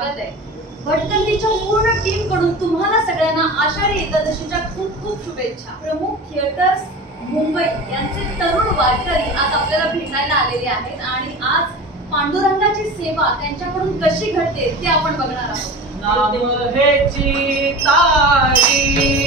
स्वागत आहे। भटकंतीच्या पूर्ण टीम कडून तुम्हाला सगळ्यांना आषाढी एकादशीच्या खूप खूप शुभेच्छा। प्रमुख थिएटर्स मुंबई यांचे तरुण वारकरी आज आपल्याला भेटायला आलेले आहेत आणि आज पांडुरंगाची सेवा त्यांच्याकडून कशी घडते ते आपण बघणार आहोत। नाम हेची तारी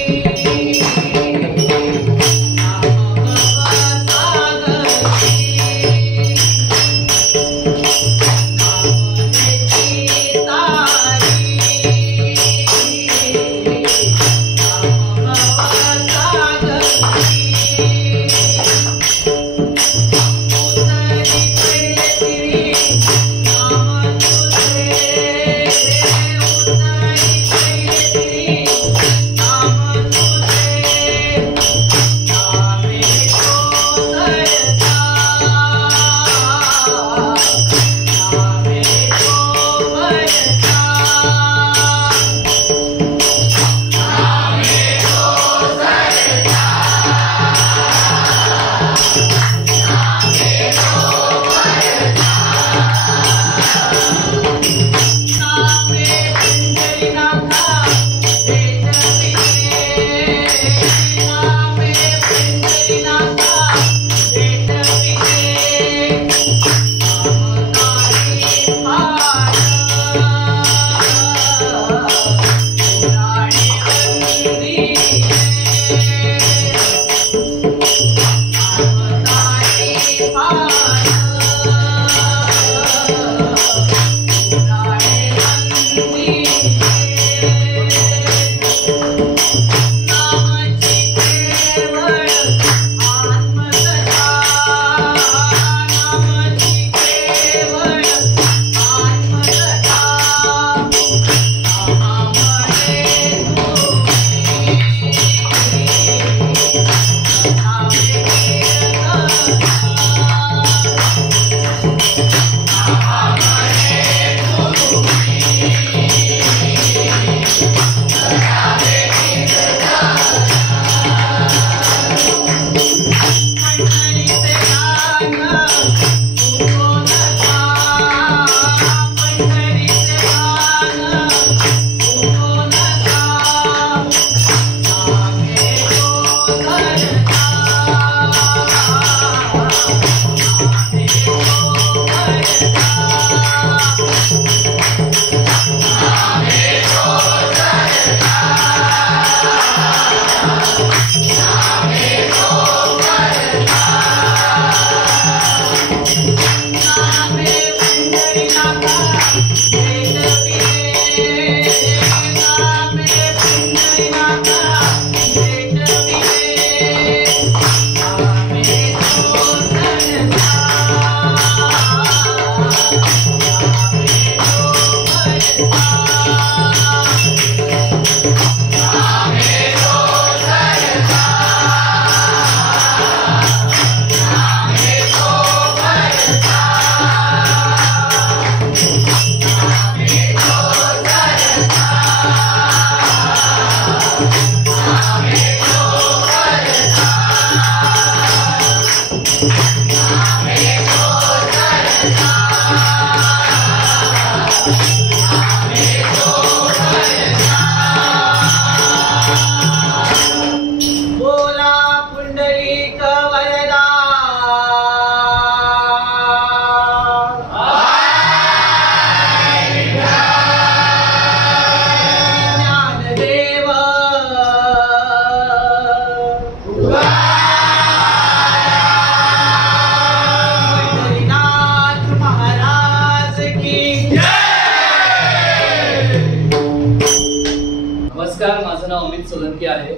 माझं नाव अमित सोलंकी आहे।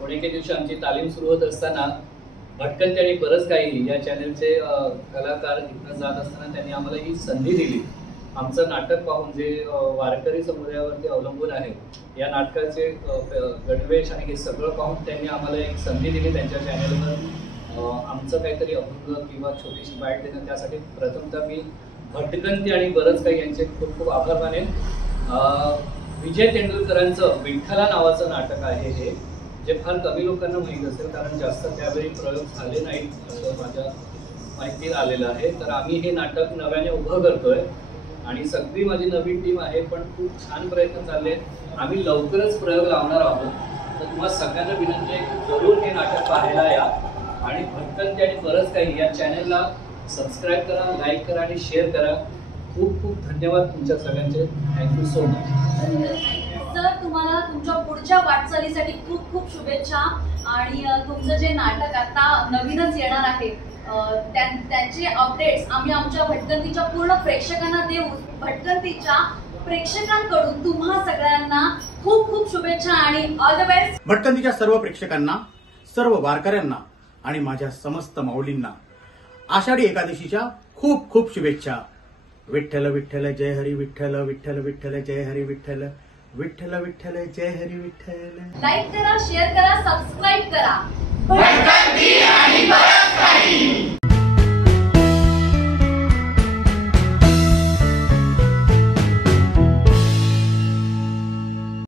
पुणे एके दिवशी आमची तालीम सुरू होत असताना भटकंती आणि बरंच काही या चॅनलचे कलाकार इथं जात असताना त्यांनी आम्हाला ही संधी दिली। आमचं नाटक पाहून जे वारकरी समुदायावरती अवलंबून आहे या नाटकाचे गणवेश आणि हे सगळं पाहून त्यांनी आम्हाला एक संधी दिली त्यांच्या चॅनलवर आमचं काहीतरी अभंग किंवा छोटीशी बाईट देणं। त्यासाठी प्रथमतः मी भटकंती आणि बरंच काही यांचे खूप खूप आभार मानेन। विजय तेंडुलकरांचं विठ्ठला नावाचं नाटक आहे हे, जे फार कमी लोकांना माहीत असेल कारण जास्त त्यावेळी प्रयोग झाले नाहीत असं माझ्या माहितीत आलेलं आहे। तर आम्ही हे नाटक नव्याने उभं करतोय आणि सगळी माझी नवीन टीम आहे, पण खूप छान प्रयत्न चालले आहेत. आम्ही लवकरच प्रयोग लावणार आहोत. तर तुम्हाला सगळ्यांना विनंती आहे की जरूर हे नाटक पाहायला या आणि भटकंती आणि बरंच काही या चॅनलला सबस्क्राईब करा, लाईक करा आणि शेअर करा. खूप खूप धन्यवाद तुमच्या सगळ्यांचे. Thank you so much. सर, तुम्हाला तुमच्या पुढच्या वाटचालीसाठी खूप खूप शुभेच्छा. आणि तुमचं जे नाटक आता नवीनच येणार आहे त्यांचे अपडेट्स आम्ही आमच्या भटकंतीच्या पूर्ण प्रेक्षकांना देऊ. भटकंतीच्या प्रेक्षकांकडून तुम्हा सगळ्यांना खूप खूप शुभेच्छा आणि ऑल द बेस्ट. भटकंतीच्या सर्व प्रेक्षकांना, सर्व वारकऱ्यांना आणि माझ्या समस्त माऊलींना आषाढी एकादशीच्या खूप खूप शुभेच्छा. विठ्ठल विठ्ठल जय हरी विठ्ठल, विठ्ठल विठ्ठल जय हरी विठ्ठल, विठ्ठल विठ्ठल जय हरी विठ्ठल. लाईक करा, शेअर करा, सबस्क्राईब करा. भटकंती आणि बरंच काही.